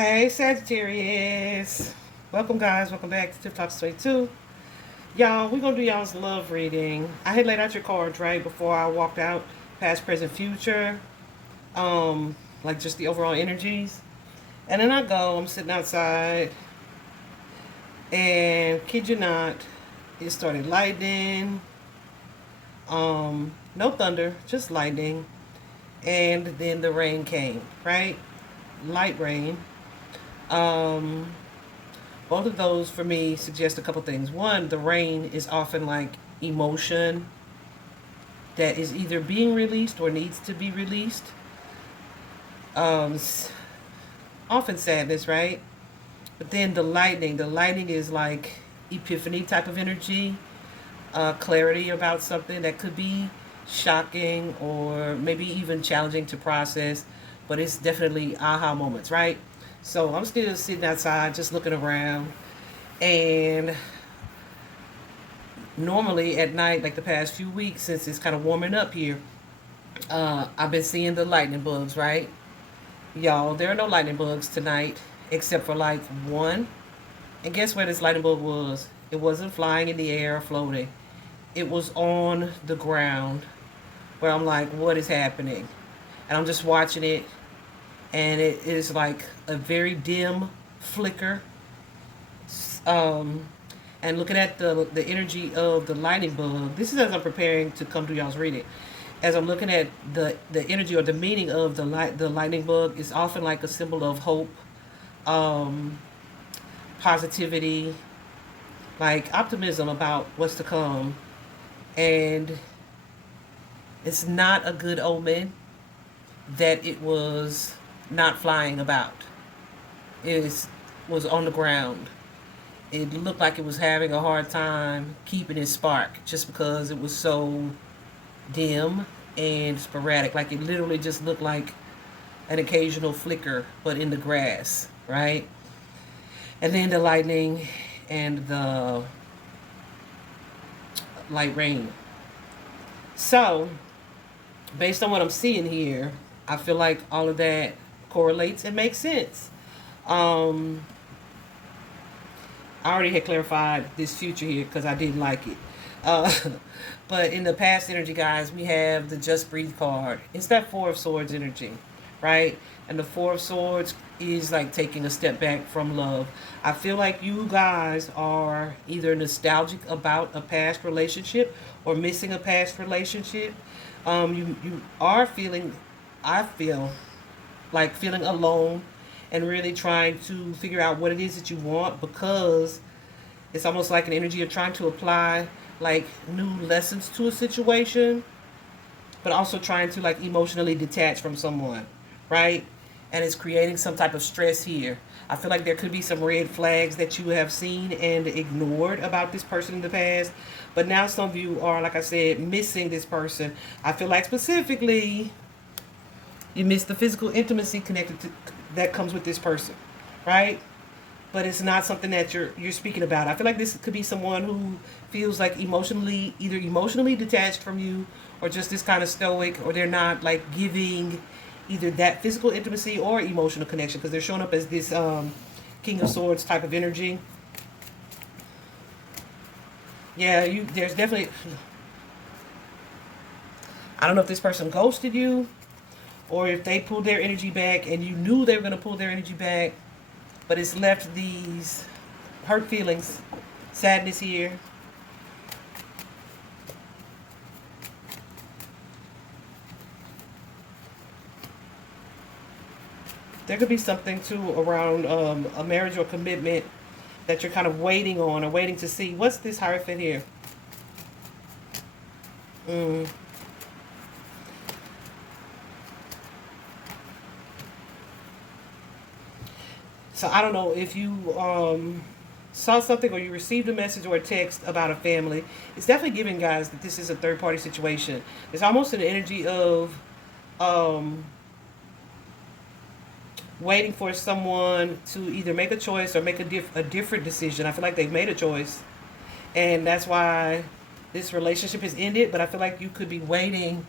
Hey Sagittarius. Welcome guys, welcome back to Tip Talks 22. Y'all, we're gonna do y'all's love reading. I had laid out your cards right before I walked out, past, present, future. Like just the overall energies. And then I go, I'm sitting outside, and kid you not, it started lightning. No thunder, just lightning. And then the rain came, right? Light rain. Um, Both of those for me suggest a couple things. One, the rain is often like emotion that is either being released or needs to be released. Um, Often sadness, right? But then the lightning is like epiphany type of energy, clarity about something that could be shocking or maybe even challenging to process, but it's definitely aha moments, right? So I'm still sitting outside, just looking around, and normally at night, like the past few weeks, since it's kind of warming up here, I've been seeing the lightning bugs, right? Y'all, there are no lightning bugs tonight, except for like one. And guess where this lightning bug was? It wasn't flying in the air or floating. It was on the ground, where I'm like, what is happening? And I'm just watching it, and it is like a very dim flicker. Um, and looking at the energy of the lightning bug. This is as I'm preparing to come to y'all's reading. As I'm looking at the energy or the meaning of the lightning bug, is often like a symbol of hope, um, positivity, like optimism about what's to come, and it's not a good omen that it was not flying about. It was on the ground. It looked like it was having a hard time keeping its spark just because it was so dim and sporadic. Like it literally just looked like an occasional flicker, but in the grass, right? And then the lightning and the light rain. So, based on what I'm seeing here, I feel like all of that correlates and makes sense. Um, I already had clarified this future here because I didn't like it. Uh, but in the past energy, guys, we have the Just Breathe card. It's that Four of Swords energy, right? And the Four of Swords is like taking a step back from love. I feel like you guys are either nostalgic about a past relationship or missing a past relationship. You are feeling, I feel like feeling alone and really trying to figure out what it is that you want, because it's almost like an energy of trying to apply like new lessons to a situation, but also trying to like emotionally detach from someone, right? And it's creating some type of stress here. I feel like there could be some red flags that you have seen and ignored about this person in the past, but now some of you are, like I said, missing this person. I feel like specifically you miss the physical intimacy connected to that comes with this person, right? But it's not something that you're speaking about. I feel like this could be someone who feels like emotionally, either emotionally detached from you, or just this kind of stoic, or they're not like giving either that physical intimacy or emotional connection, because they're showing up as this King of Swords type of energy. Yeah, you. There's definitely. I don't know if this person ghosted you, or if they pulled their energy back and you knew they were going to pull their energy back, but it's left these hurt feelings, sadness here. There could be something too around a marriage or commitment that you're kind of waiting on or waiting to see. What's this Hierophant here? Mm. So I don't know if you saw something or you received a message or a text about a family. It's definitely giving, guys, that this is a third party situation. It's almost an energy of um, waiting for someone to either make a choice or make a different decision. I feel like they've made a choice, and that's why this relationship has ended. But I feel like you could be waiting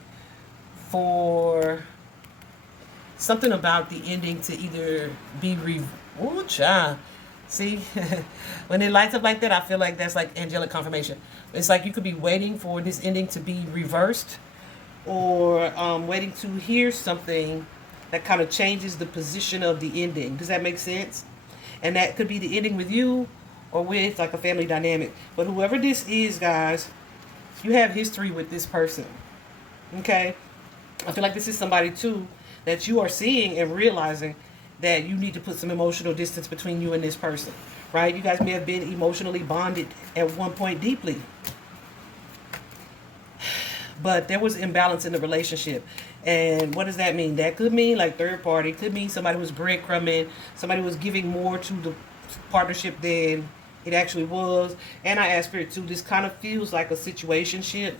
for something about the ending to either be ooh, child. See, when it lights up like that, I feel like that's like angelic confirmation. It's like you could be waiting for this ending to be reversed, or waiting to hear something that kind of changes the position of the ending. Does that make sense? And that could be the ending with you or with like a family dynamic. But whoever this is, guys, you have history with this person. Okay? I feel like this is somebody too that you are seeing and realizing that you need to put some emotional distance between you and this person. Right? You guys may have been emotionally bonded at one point deeply. But there was imbalance in the relationship. And what does that mean? That could mean like third party. Could mean somebody was breadcrumbing. Somebody was giving more to the partnership than it actually was. And I asked Spirit too, this kind of feels like a situationship.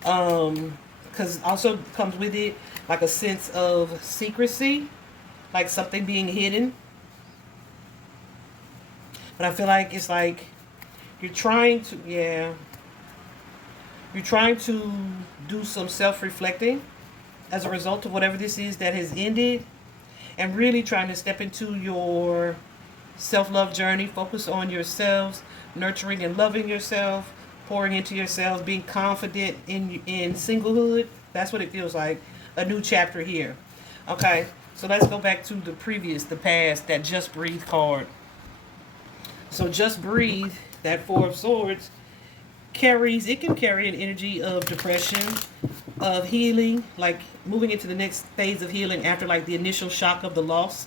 Because also comes with it like a sense of secrecy. Like something being hidden. But I feel like it's like you're trying to, yeah. You're trying to do some self-reflecting as a result of whatever this is that has ended, and really trying to step into your self-love journey. Focus on yourselves, nurturing and loving yourself, pouring into yourselves, being confident in singlehood. That's what it feels like. A new chapter here. Okay, so let's go back to the past, that Just Breathe card. So Just Breathe, that Four of Swords, it can carry an energy of depression, of healing, like moving into the next phase of healing after like the initial shock of the loss.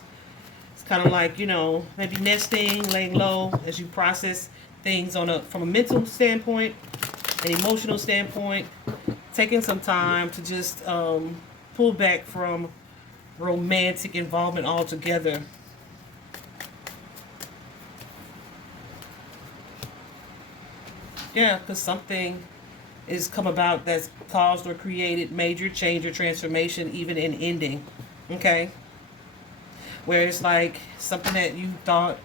It's kind of like, maybe nesting, laying low as you process things from a mental standpoint, an emotional standpoint, taking some time to just pull back from romantic involvement altogether. Yeah, because something is come about that's caused or created major change or transformation, even in ending. Okay? Where it's like something that you thought,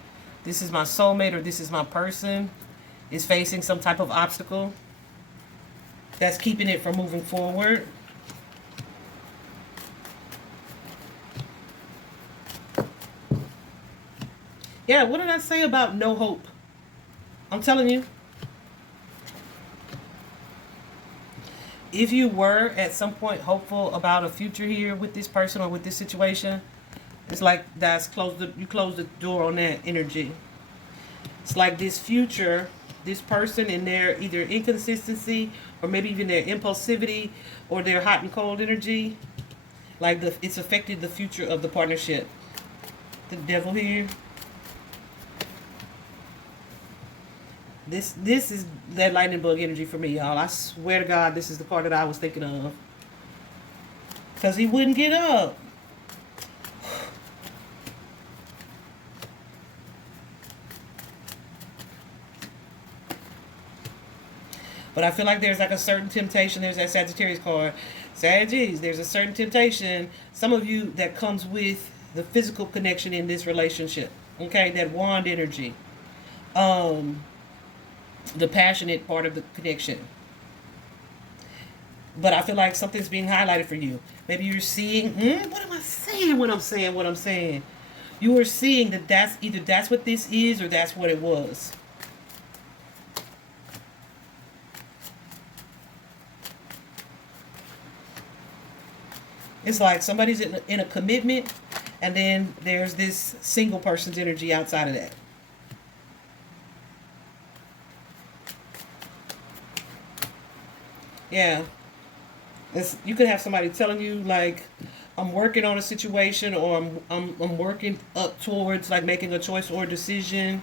this is my soulmate or this is my person, is facing some type of obstacle that's keeping it from moving forward. Yeah, what did I say about no hope? I'm telling you. If you were at some point hopeful about a future here with this person or with this situation, it's like you close the door on that energy. It's like this future, this person and their either inconsistency or maybe even their impulsivity or their hot and cold energy, like it's affected the future of the partnership. The devil here. This is that lightning bug energy for me, y'all. I swear to God, this is the card that I was thinking of. Because he wouldn't get up. But I feel like there's like a certain temptation. There's that Sagittarius card. Sagittarius, there's a certain temptation, some of you, that comes with the physical connection in this relationship. Okay, that wand energy. The passionate part of the connection. But I feel like something's being highlighted for you. Maybe you're seeing, what am I saying when I'm saying what I'm saying? You are seeing that that's what this is or that's what it was. It's like somebody's in a commitment, and then there's this single person's energy outside of that. Yeah. You could have somebody telling you like, I'm working on a situation, or I'm working up towards like making a choice or a decision.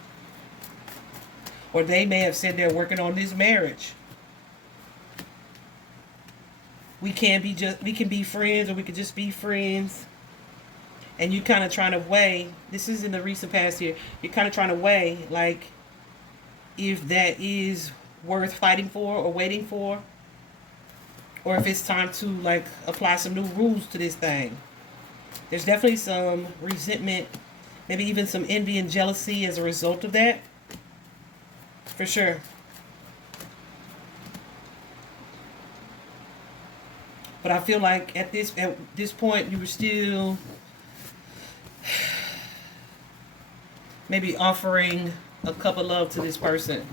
Or they may have said they're working on this marriage. We can be friends, or we could just be friends. And you kind of trying to weigh, this is in the recent past here, you're kind of trying to weigh like if that is worth fighting for or waiting for, or if it's time to like apply some new rules to this thing. There's definitely some resentment, maybe even some envy and jealousy as a result of that. For sure. But I feel like at this point you were still maybe offering a cup of love to this person,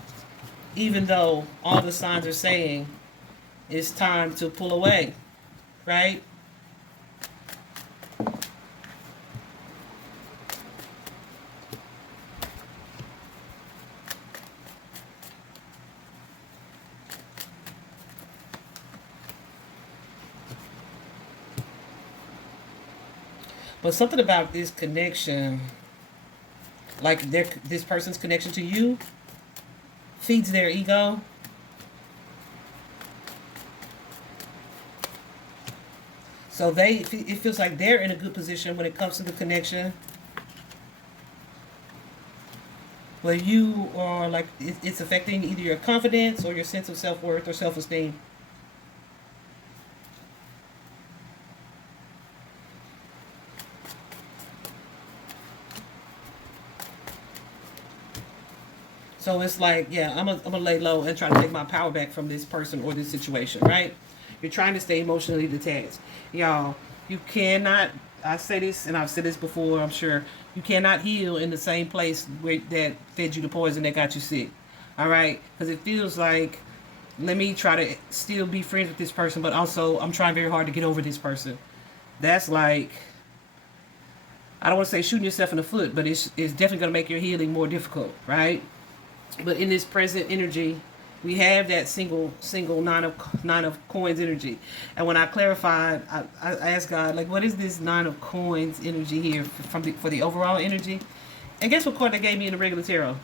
even though all the signs are saying it's time to pull away, right? But something about this connection, like this person's connection to you, feeds their ego. So it feels like they're in a good position when it comes to the connection. Where you are like, it's affecting either your confidence or your sense of self-worth or self-esteem. So it's like, yeah, I'm gonna lay low and try to take my power back from this person or this situation, right? You're trying to stay emotionally detached. Y'all, you cannot, I say this and I've said this before, I'm sure, you cannot heal in the same place that fed you the poison that got you sick. All right? Because it feels like, let me try to still be friends with this person, but also I'm trying very hard to get over this person. That's like, I don't want to say shooting yourself in the foot, but it's definitely going to make your healing more difficult, right? But in this present energy, we have that single nine of coins energy. And when I clarified, I asked God, like, what is this nine of coins energy here for the overall energy? And guess what card they gave me in the regular tarot?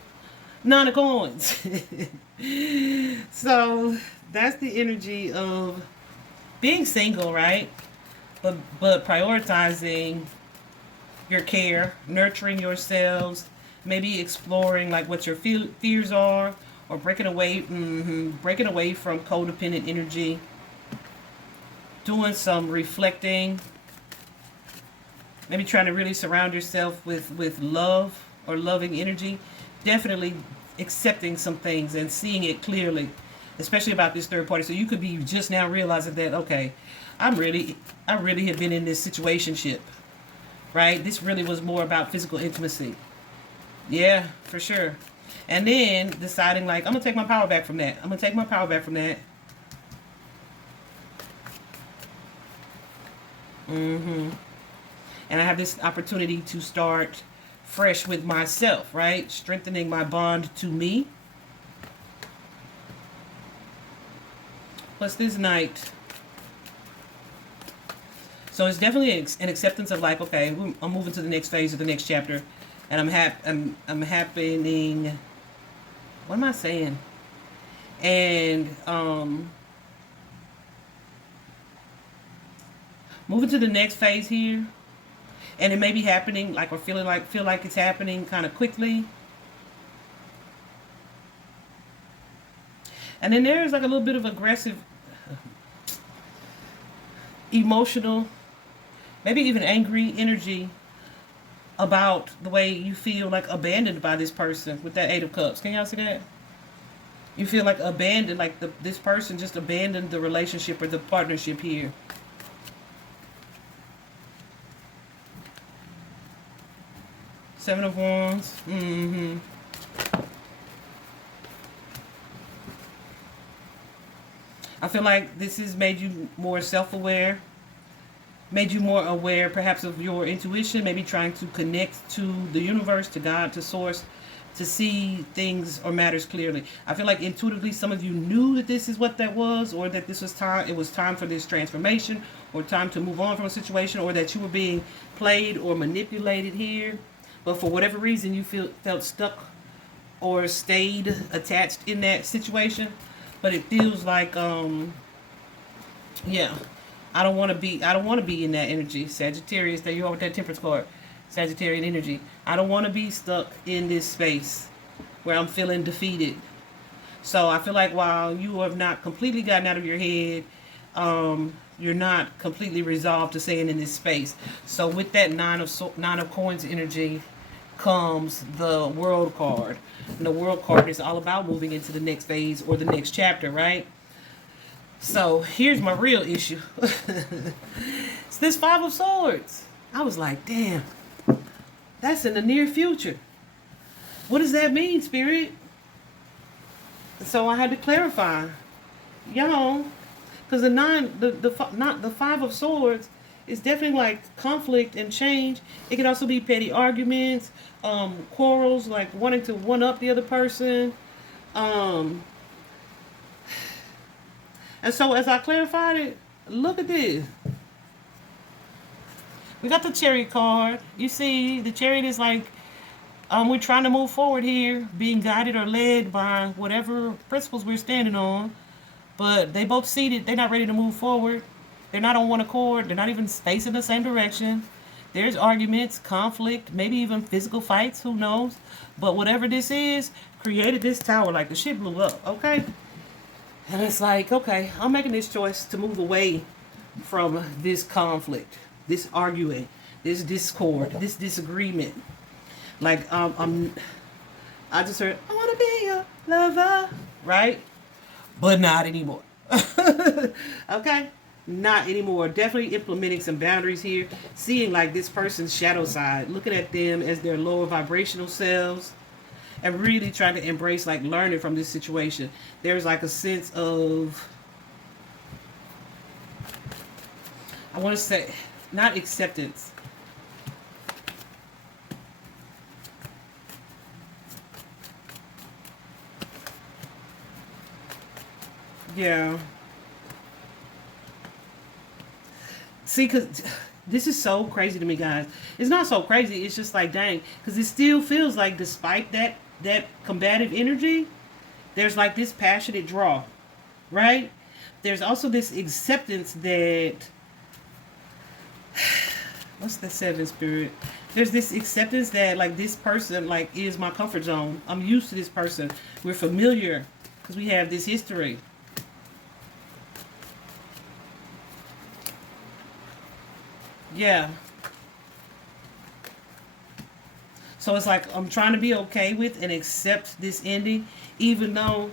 Nine of coins. So that's the energy of being single, right? But prioritizing your care, nurturing yourselves, maybe exploring like what your fears are, or breaking away from codependent energy, doing some reflecting, maybe trying to really surround yourself with love or loving energy, definitely accepting some things and seeing it clearly, especially about this third party. So you could be just now realizing that, okay, I really have been in this situationship, right? This really was more about physical intimacy. Yeah, for sure. And then deciding like, I'm going to take my power back from that. I'm going to take my power back from that. And I have this opportunity to start fresh with myself, right? Strengthening my bond to me. Plus this Knight. So it's definitely an acceptance of like, okay, I'm moving to the next phase of the next chapter. And I'm happening. What am I saying? And moving to the next phase here, and it may be happening like, or feel like it's happening kind of quickly. And then there's like a little bit of aggressive, emotional, maybe even angry energy about the way you feel like abandoned by this person with that Eight of Cups. Can y'all see that? You feel like abandoned, like this person just abandoned the relationship or the partnership here. Seven of Wands. I feel like this has made you more self-aware, made you more aware perhaps of your intuition, maybe trying to connect to the universe, to God, to source, to see things or matters clearly. I feel like intuitively some of you knew that this is what that was, or that this was time, it was time for this transformation, or time to move on from a situation, or that you were being played or manipulated here. But for whatever reason you felt stuck or stayed attached in that situation. But it feels like yeah, I don't want to be in that energy. Sagittarius, there you are with that Temperance card. Sagittarian energy. I don't want to be stuck in this space where I'm feeling defeated. So I feel like while you have not completely gotten out of your head, you're not completely resolved to staying in this space. So with that nine of coins energy comes the World card. And the World card is all about moving into the next phase or the next chapter, right? So here's my real issue. It's this Five of Swords. I was like, damn, that's in the near future. What does that mean, Spirit? So I had to clarify, y'all, because the Five of Swords is definitely like conflict and change. It can also be petty arguments, quarrels, like wanting to one up the other person. And so as I clarified it, look at this. We got the Chariot card. You see, the Chariot is like, we're trying to move forward here, being guided or led by whatever principles we're standing on. But they both seated. They're not ready to move forward. They're not on one accord. They're not even facing the same direction. There's arguments, conflict, maybe even physical fights. Who knows? But whatever this is, created this tower like the shit blew up. Okay? And it's like, okay, I'm making this choice to move away from this conflict, this arguing, this discord, this disagreement. Like, I just heard, I want to be your lover, right? But not anymore. Okay? Not anymore. Definitely implementing some boundaries here. Seeing like this person's shadow side. Looking at them as their lower vibrational selves. And really trying to embrace, like, learning from this situation. There's like a sense of, I want to say, not acceptance. Yeah. See, because this is so crazy to me, guys. It's not so crazy. It's just like, dang. Because it still feels like, despite that combative energy, there's like this passionate draw, right? There's also this acceptance that, what's the seventh spirit? There's this acceptance that, like, this person, like, is my comfort zone. I'm used to this person. We're familiar because we have this history. Yeah. So it's like I'm trying to be okay with and accept this ending, even though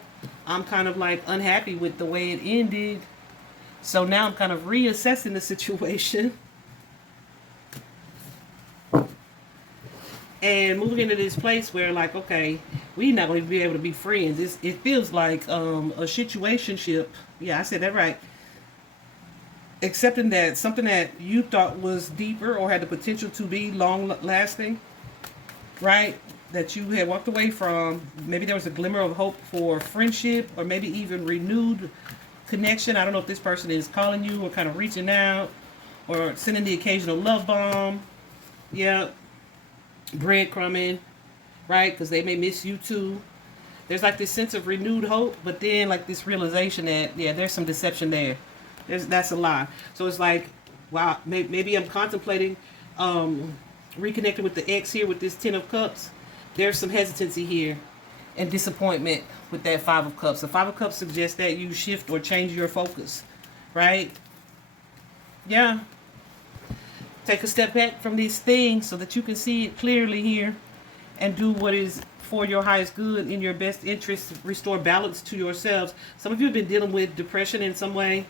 I'm kind of like unhappy with the way it ended. So now I'm kind of reassessing the situation and moving into this place where, like, okay, we're not going to be able to be friends. It feels like a situationship. Yeah, I said that right. Accepting that something that you thought was deeper or had the potential to be long lasting, right? That you had walked away from. Maybe there was a glimmer of hope for friendship or maybe even renewed connection. I don't know if this person is calling you or kind of reaching out or sending the occasional love bomb. Yeah. Breadcrumbing, right? Because they may miss you too. There's like this sense of renewed hope, but then like this realization that, yeah, there's some deception there. That's a lie. So it's like, wow, maybe I'm contemplating reconnecting with the ex here with this 10 of Cups. There's some hesitancy here and disappointment with that 5 of Cups. The 5 of Cups suggests that you shift or change your focus, right? Yeah. Take a step back from these things so that you can see it clearly here and do what is for your highest good, in your best interest, restore balance to yourselves. Some of you have been dealing with depression in some way,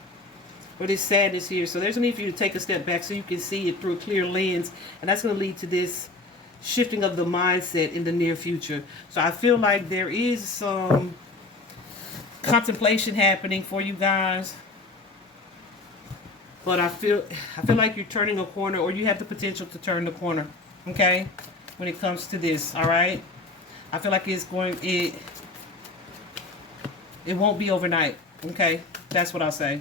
or this sadness here. So there's a need for you to take a step back so you can see it through a clear lens. And that's going to lead to this shifting of the mindset in the near future. So I feel like there is some contemplation happening for you guys. But I feel like you're turning a corner, or you have the potential to turn the corner. Okay? When it comes to this. Alright? I feel like it won't be overnight. Okay? That's what I'll say.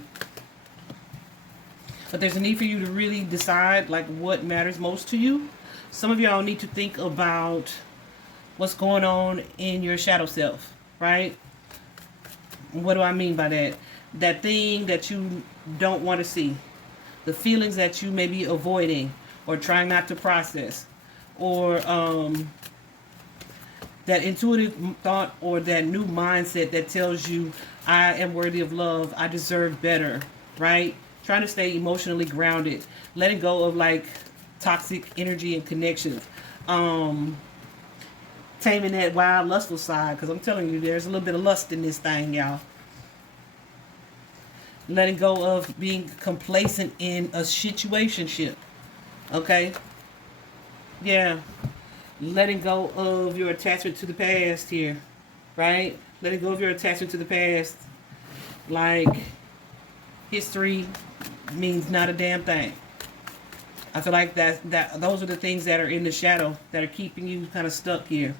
But there's a need for you to really decide, like, what matters most to you. Some of y'all need to think about what's going on in your shadow self, right? What do I mean by that? That thing that you don't want to see. The feelings that you may be avoiding or trying not to process. Or that intuitive thought or that new mindset that tells you, I am worthy of love, I deserve better, right? Trying to stay emotionally grounded, letting go of like toxic energy and connections, taming that wild lustful side, because I'm telling you, there's a little bit of lust in this thing, y'all. letting go of being complacent in a situationship. Okay? Yeah. Letting go of your attachment to the past here. Right? Letting go of your attachment to the past. Like, history means not a damn thing. I feel like that those are the things that are in the shadow that are keeping you kind of stuck here.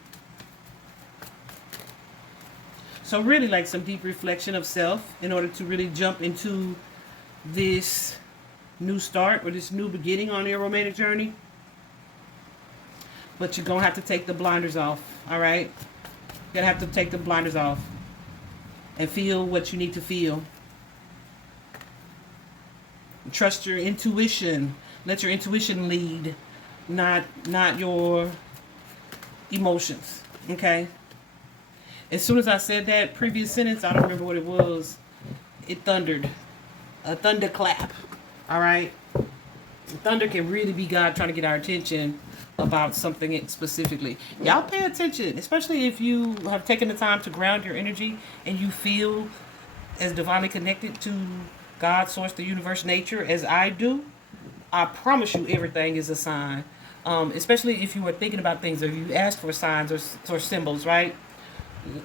So really like some deep reflection of self in order to really jump into this new start or this new beginning on your romantic journey. But you're going to have to take the blinders off, all right? You're going to have to take the blinders off and feel what you need to feel. Trust your intuition. Let your intuition lead, not your emotions, okay? As soon as I said that previous sentence, I don't remember what it was, it thundered. A thunderclap, all right? Thunder can really be God trying to get our attention about something specifically. Y'all pay attention, especially if you have taken the time to ground your energy and you feel as divinely connected to God, source, the universe, nature as I do. I promise you everything is a sign. Especially if you were thinking about things or you asked for signs or symbols, right?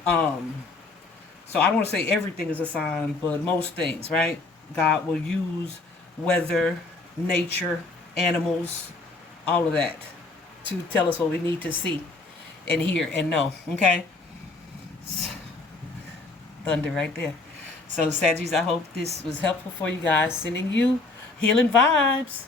So I don't want to say everything is a sign, but most things, right? God will use weather, nature, animals, all of that to tell us what we need to see and hear and know, okay? Thunder right there. So, Saggies, I hope this was helpful for you guys. Sending you healing vibes.